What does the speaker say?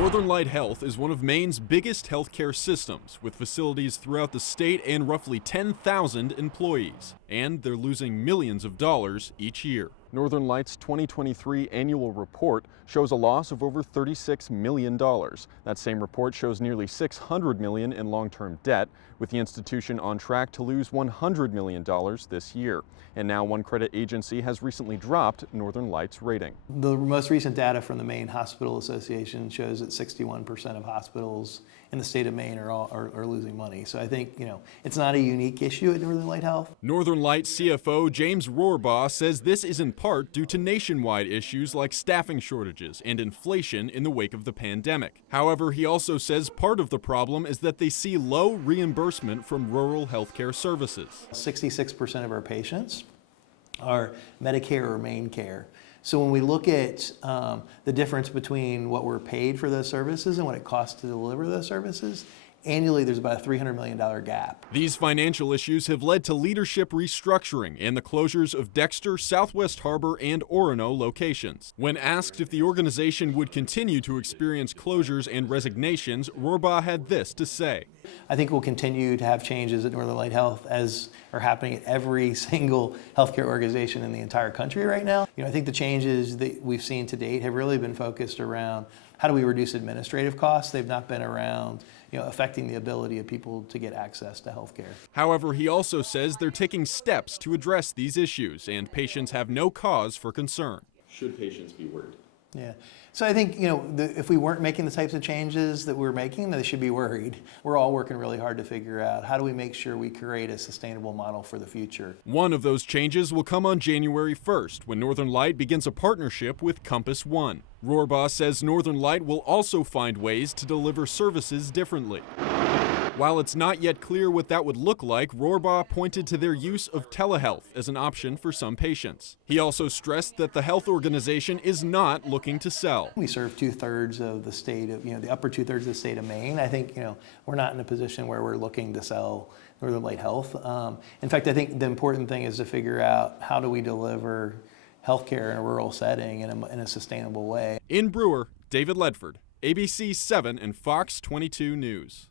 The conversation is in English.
Northern Light Health is one of Maine's biggest healthcare systems, with facilities throughout the state and roughly 10,000 employees. And they're losing millions of dollars each year. Northern Light's 2023 annual report shows a loss of over $36 million. That same report shows nearly $600 million in long-term debt, with the institution on track to lose $100 million this year. And now one credit agency has recently dropped Northern Light's rating. The most recent data from the Maine Hospital Association shows that 61% of hospitals in the state of Maine are losing money. So I think, it's not a unique issue at Northern Light Health. Northern Light CFO James Rohrbaugh says this is in part due to nationwide issues like staffing shortages and inflation in the wake of the pandemic. However, he also says part of the problem is that they see low reimbursement from rural healthcare services. 66% of our patients are Medicare or Maine care. So when we look at the difference between what we're paid for those services and what it costs to deliver those services, annually there's about a $300 million gap. These financial issues have led to leadership restructuring and the closures of Dexter, Southwest Harbor, and Orono locations. When asked if the organization would continue to experience closures and resignations, Rohrbaugh had this to say. I think we'll continue to have changes at Northern Light Health as are happening at every single healthcare organization in the entire country right now. I think the changes that we've seen to date have really been focused around how do we reduce administrative costs. They've not been around affecting the ability of people to get access to healthcare. However, he also says they're taking steps to address these issues and patients have no cause for concern. Should patients be worried? Yeah. So I think, if we weren't making the types of changes that we're making, they should be worried. We're all working really hard to figure out how do we make sure we create a sustainable model for the future. One of those changes will come on January 1st when Northern Light begins a partnership with Compass One. Rohrbaugh says Northern Light will also find ways to deliver services differently. While it's not yet clear what that would look like, Rohrbaugh pointed to their use of telehealth as an option for some patients. He also stressed that the health organization is not looking to sell. We serve 2/3 of the state of, the upper 2/3 of the state of Maine. I think, we're not in a position where we're looking to sell Northern Light Health. In fact, I think the important thing is to figure out how do we deliver healthcare in a rural setting in a sustainable way. In Brewer, David Ledford, ABC 7 and Fox 22 News.